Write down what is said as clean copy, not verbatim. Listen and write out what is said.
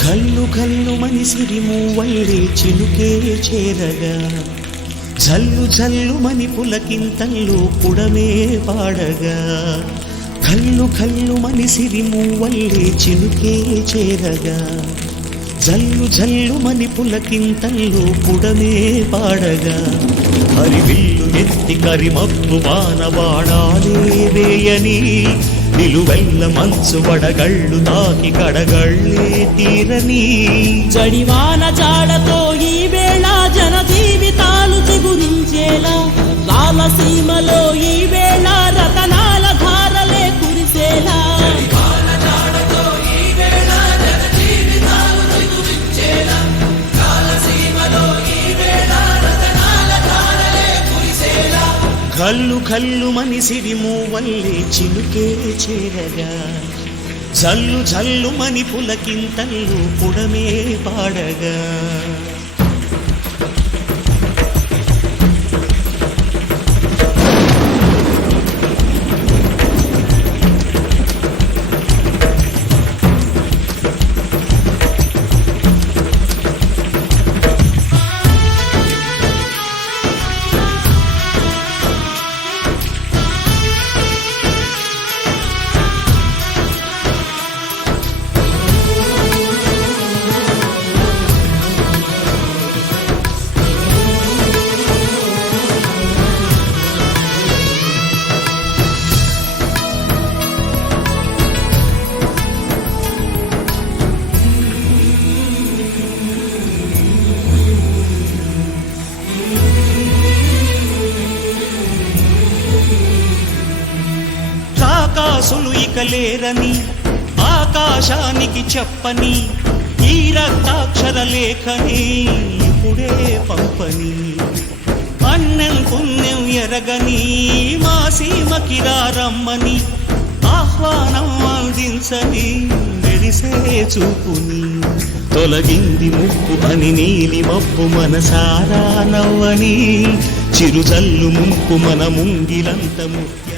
కల్లు కల్లు మనిసిరి మూవల్లే చిలుకే చేరగా జల్లు జల్లు మని పులకింతల్లు పుడమే పాడగా కల్లు కల్లు మనిసిరి మూవల్లే చిలుకే చేరగా జల్లు జల్లు మని పులకింతల్లు పుడమే పాడగా హరివిల్లు ఎత్తి కరిమప్పు బాణబాణాలే వేయని నిలువెల్ల మంచు వడగళ్ళు తాకి కడగళ్ళే తీరని జడివాన జాడతో ఈ వేళ జన జీవితాలు చిగురించేలా రాలసీమలో ఈ వేళ రతనాల ధారలే కురిసేలా కల్లు కల్లు మనిసిరి మూవల్లే చిలుకే చేరగా జల్లు జల్లు మని పులకింతల్లు పుడమే పాడగా ఆకాశులు ఇక లేరని ఆకాశానికి చెప్పని ఈ రక్తాక్షర లేఖని ఇప్పుడే పంపని అన్నం పుణ్యం ఎరగని మా సీమకి రమ్మని ఆహ్వానం అందించని వెలిసే చూపుని తొలగింది ముప్పు అని నీలి మబ్బు మనసారా నవ్వని చిరుజల్లు ముంపు మన ముంగిలంత ముఖ్య